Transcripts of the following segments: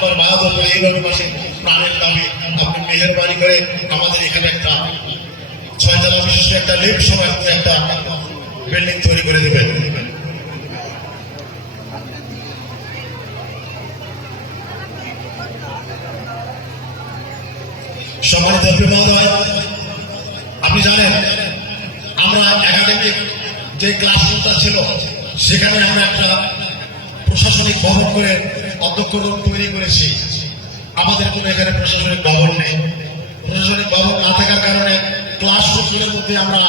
নম্বর বাহাদুর এই মাসে প্রাণের দাবি আপনি মেহেরবানি করে আমাদের এখানে একটা 6 তলা বিশিষ্ট একটা লিফট সহ একটা বিল্ডিং তৈরি করে দেবেন। সম্মানিত মহোদয়, আপনি জানেন আমরা একাডেমিক যে ক্লাসরুমটা ছিল সেখানে আমরা একটা প্রশাসনিক ভবন করে অধ্যক্ষ রুম তৈরি করেছি। আমাদের কোনো এখানে প্রশাসনিক ভবন নেই। প্রশাসনিক ভবন না থাকার কারণে ক্লাসরুমগুলোর মধ্যে আমরা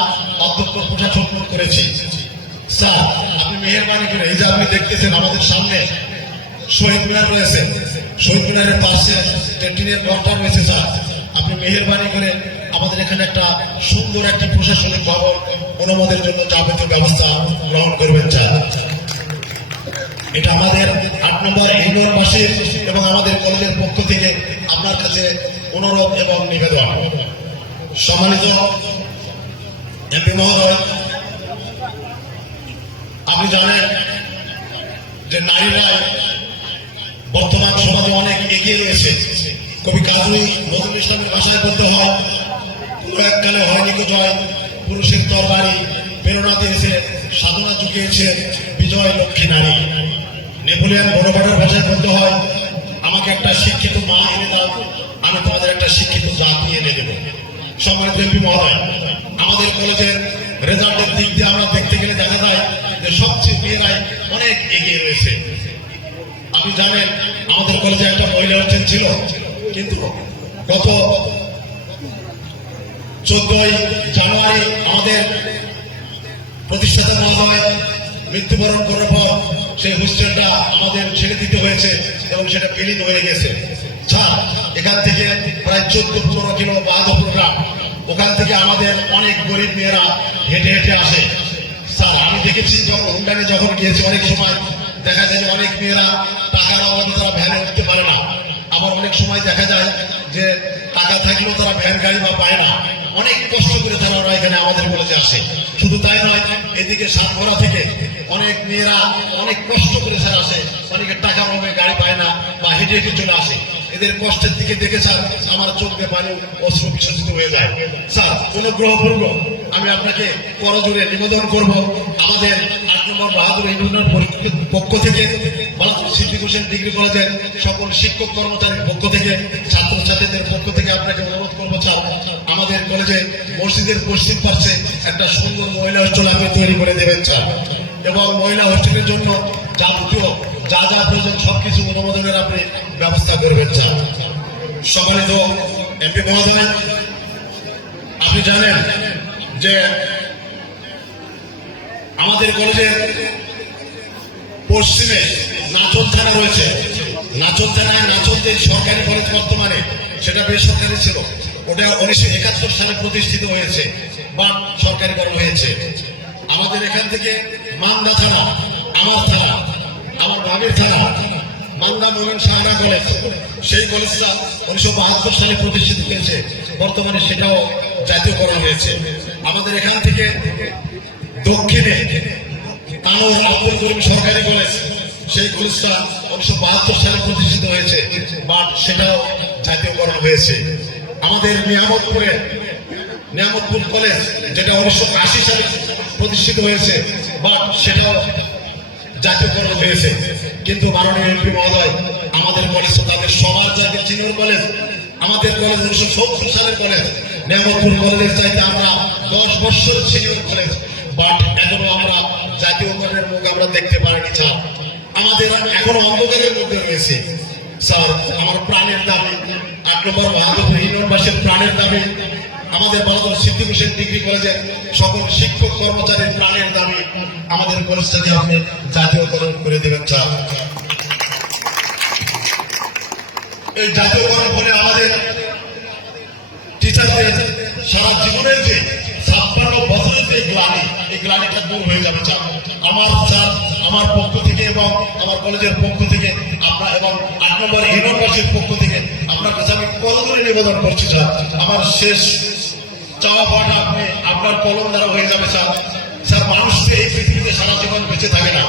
অধ্যক্ষ প্রশাসন করেছি। স্যার আপনি মেহেরবানি করে এই যে আপনি দেখতেছেন আমাদের সামনে শহীদ মিনার রয়েছে, শহীদ মিনারের পাশে টিনের ঘরটা রয়েছে। স্যার আপনি মেহেরবানি করে আমাদের এখানে একটা সুন্দর একটা প্রশাসনিক ভবন অনুমোদনের জন্য যাবতীয় ব্যবস্থা গ্রহণ করবেন। স্যার এটা আমাদের 8 নম্বর ইউনিয়নবাসীর এবং আমাদের কলেজের পক্ষ থেকে আপনার কাছে অনুরোধ এবং নিবেদন। সম্মানিত এমপি মহোদয়, আপনি জানেন যে নারীরা বর্তমান সমাজে অনেক এগিয়ে রয়েছে। কবি কাজী নজরুল ইসলামের ভাষায় বলতে হয়, পুরো এককালে হয়নি কো জয়, পুরুষের তরবারি প্রেরণা দিয়েছে, সাধনা জুগিয়েছে বিজয় লক্ষ্মী নারী। নেপোলিয়ন বোনাপার্টের ভাষায় বলতে হয়, আমাকে একটা শিক্ষিত মা এনে দাও, আমি তোমাদের একটা শিক্ষিত জাতি এনে দেব। সম্মানিত এমপি মহোদয়, আমাদের কলেজের রেজাল্টের দিক দিয়ে আমরা দেখতে গেলে দেখা যায় যে সবচেয়ে মেয়েরাই অনেক এগিয়ে রয়েছে। আপনি জানেন আমাদের কলেজে একটা মহিলা হোস্টেল ছিল, কিন্তু গত 14 জানুয়ারি আমাদের প্রতিষ্ঠাতা মহোদয় মৃত্যুবরণ করার পর সেই হোস্টেলটা আমাদের ছেড়ে দিতে হয়েছে এবং সেটা বিলীন হয়ে গেছে। স্যার এখান থেকে প্রায় 14-15 কিলো বাহাদুরগ্রাম, ওখান থেকে আমাদের অনেক গরিব মেয়েরা হেঁটে হেঁটে আসে। স্যার আমি দেখেছি যখন হুন্ডানে যখন গিয়েছি অনেক সময় দেখা যায় যে অনেক মেয়েরা টাকার অভাবে তারা ভ্যানে উঠতে পারে না। আবার অনেক সময় দেখা যায় যে টাকা থাকলেও তারা ভ্যান গাড়ি বা পায় না। অনেক কষ্ট করে তারা এখানে আমাদের কলেজে আসে। শুধু তাই নয়, এদিকে সাতঘরা থেকে অনেক মেয়েরা অনেক কষ্ট করে স্যার আসে, অনেকের টাকা অভাবে গাড়ি পায় না বা হেঁটে হেঁটে চলে আসে। এদের কষ্টের দিকে দেখে স্যার আমার চোখে পানি অশ্রু বিসর্জিত হয়ে যায়। স্যার অনুগ্রহপূর্বক আমি আপনাকে করজোড়ে নিবেদন করব, আমাদের 8 নম্বর বাহাদুর ইউনিয়নের পক্ষ থেকে, বালাসুর সিদ্দিক হোসেন ডিগ্রি কলেজের সকল শিক্ষক কর্মচারীর পক্ষ থেকে, ছাত্রছাত্রীদের পক্ষ থেকে আপনাকে অনুরোধ করবো স্যার আমাদের কলেজে মসজিদের পশ্চিম পাশে একটা সুন্দর মহিলা হোস্টেল আপনি তৈরি করে দেবেন স্যার, এবং মহিলা হোস্টেলের জন্য যাবতীয় যা যা প্রয়োজন সবকিছু অনুমোদনের আপনি ব্যবস্থা করবেন স্যার। সম্মানিত এমপি মহোদয়, আপনি জানেন যে আমাদের কলেজের পশ্চিমে নাচন থানা রয়েছে। নাচন থানায় নাচনদের সরকারি কলেজ বর্তমানে সেটা বেসরকারি ছিল, ওটা 1971 সালে প্রতিষ্ঠিত হয়েছে বা সরকারিকরণ হয়েছে। আমাদের এখান থেকে মান্দা থানা, আমার থানা, আমার বাগের থানা, মান্দা মোমিন সাহারা কলেজ, সেই কলেজটা 1972 সালে প্রতিষ্ঠিত হয়েছে, বর্তমানে সেটাও জাতীয়করণ হয়েছে। আমাদের এখান থেকে দক্ষিণে কানুর আব্দুল করিম সরকারি কলেজ, সেই কলেজটা 1972 সালে প্রতিষ্ঠিত হয়েছে বা সেটাও জাতীয়করণ হয়েছে। আমাদের নিয়ামতপুর কলেজ, যেটা 1980 সালে প্রতিষ্ঠিত হয়েছে বা সেটাও জাতীয়করণ হয়েছে। কিন্তু মাননীয় এমপি মহোদয়, আমাদের কলেজ তাদের সবার জায়গায় সিনিয়র কলেজ, আমাদের কলেজ 1970 সালের কলেজ। নিয়ামতপুর কলেজের চাইতে আমরা 10 বছর সিনিয়র কলেজ, বাট এখনো আমরা জাতীয়করণের মুখ আমরা দেখতে পারিনি স্যার। আমাদের এখনো অন্ধকারের মধ্যে রয়েছে স্যার। আমার প্রাণের দাবি, 8 নম্বর বাহাদুর ইউনিয়নবাসীর প্রাণের দাবি, আমাদের বালাসুর সিদ্দিক হোসেন ডিগ্রি কলেজের সকল শিক্ষক কর্মচারীর প্রাণের দাবি, আমাদের কলেজটাকে আপনি জাতীয়করণ করে দেবেন স্যার। এই জাতীয়করণ ফলে আমাদের টিচারদের সারা জীবনের যে 56 বছরের যে গ্লানি, এই গ্লানিটা দূর হয়ে যাবে স্যার। আমার পক্ষ থেকে এবং আমার কলেজের পক্ষ থেকে আমরা এবং 8 নম্বর ইউনিয়নবাসীর পক্ষ থেকে আপনার কাছে আমি করজোড়ে নিবেদন করছি স্যার, আমার শেষ চাওয়া পাওয়াটা আপনি আপনার কলম দ্বারা হয়ে যাবে স্যার। স্যার মানুষ এই পৃথিবীতে সারা জীবন বেঁচে থাকে না,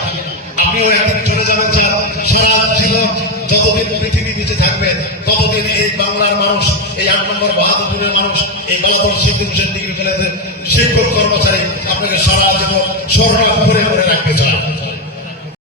আপনিও একদিন চলে যাবেন স্যার। সারা জীবন যতদিন পৃথিবী বেঁচে থাকবে ততদিন এই বাংলার মানুষ, এই 8 নম্বর বাহাদুরের মানুষ, এই গলাধর সিদ্ধ হোসেন ডিগ্রি কলেজের শিক্ষক কর্মচারী আপনাকে সারা জীবন স্মরণ করে